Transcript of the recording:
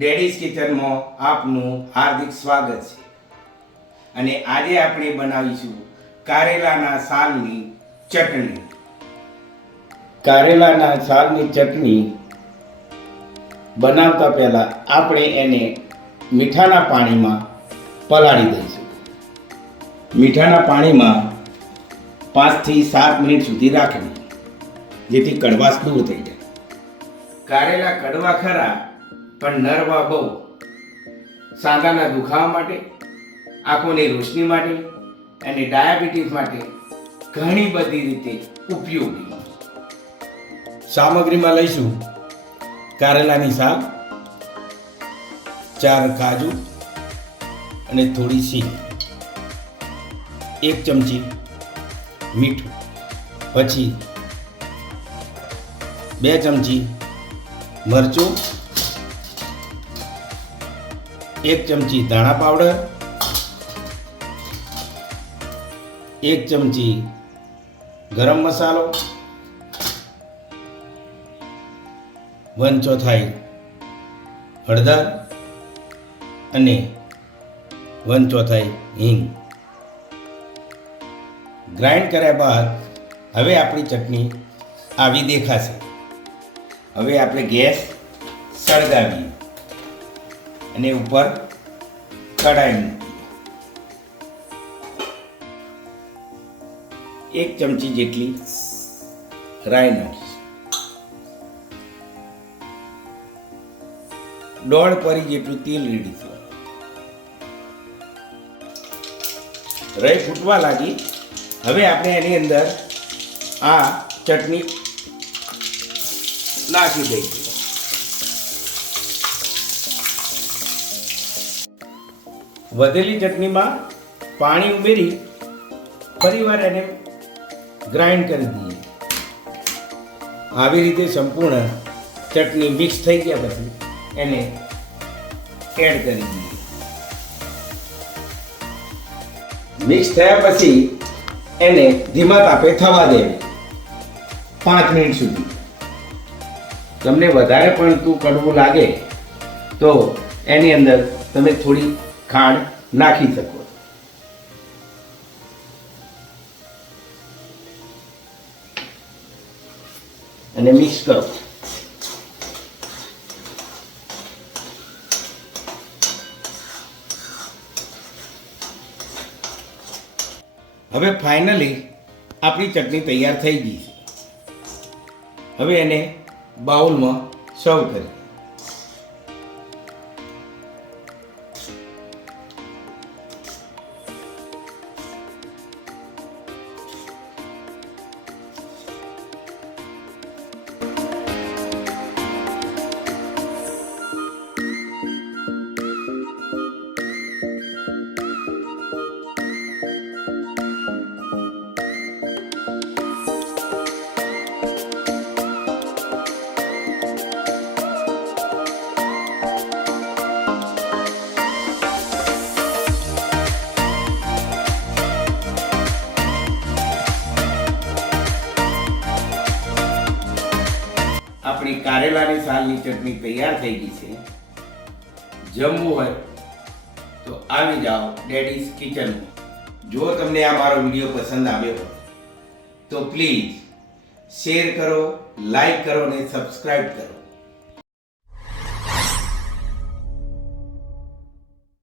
Daddy's કિચનમાં આપનું હાર્દિક સ્વાગત છે અને આજે આપણે બનાવીશું કારેલાના સાલની ચટણી. કારેલાના સાલની ચટણી બનાવતા પહેલાં આપણે એને મીઠાના પાણીમાં પલાળી દઈશું. મીઠાના પાણીમાં 5 થી 7 મિનિટ સુધી રાખવી, જેથી કડવાશ દૂર થઈ જાય. કારેલા કડવા ખરા પણ નરવા બહુ. સાંધાના દુખાવા માટે, આંખોની રોશની માટે અને ડાયાબિટીસ માટે ઘણી બધી રીતે ઉપયોગી. સામગ્રીમાં લઈશું કારેલાની સાલ, 4 કાજુ અને થોડી સિંગ, 1 ચમચી મીઠું, પછી 2 ચમચી મરચું, 1 ચમચી ધાણા પાવડર, 1 ચમચી ગરમ મસાલો, 1/4 હળદર અને 1/4 હિંગ. ગ્રાઇન્ડ કર્યા બાદ હવે આપણી ચટણી આવી દેખાશે. હવે આપણે ગેસ સળગાવીએ અને ઉપર કઢાઈ મૂકીએ. 1 ચમચી જેટલી રાઈ નાખીશું. 1.5 પરી જેટલું તેલ રેડીશું. રાઈ ફૂટવા લાગી. હવે આપણે એની અંદર આ ચટણી નાખી દઈશું. વધેલી ચટણીમાં પાણી ઉમેરી ફરીવાર એને ગ્રાઇન્ડ કરી દઈએ. આવી રીતે સંપૂર્ણ ચટણી મિક્સ થઈ ગયા પછી એને એડ કરી દઈએ. મિક્સ થયા પછી એને ધીમા તાપે થવા દેવી 5 મિનિટ સુધી. તમને વધારે પડતું કડવું લાગે તો એની અંદર તમે થોડી ખાંડ નાખી શકો. અને મિક્સ કરો. હવે ફાઇનલી આપણી ચટણી તૈયાર થઈ ગઈ છે. હવે એને બાઉલમાં સર્વ કરી. આપણી કારેલાની સાલની ચટણી તૈયાર થઈ ગઈ છે. જમવું હોય તો આવી જાઓ ડેડીઝ કિચનમાં. જો તમને આ મારો વિડીયો પસંદ આવ્યો હોય તો પ્લીઝ શેર કરો, લાઈક કરો અને સબસ્ક્રાઈબ કરો.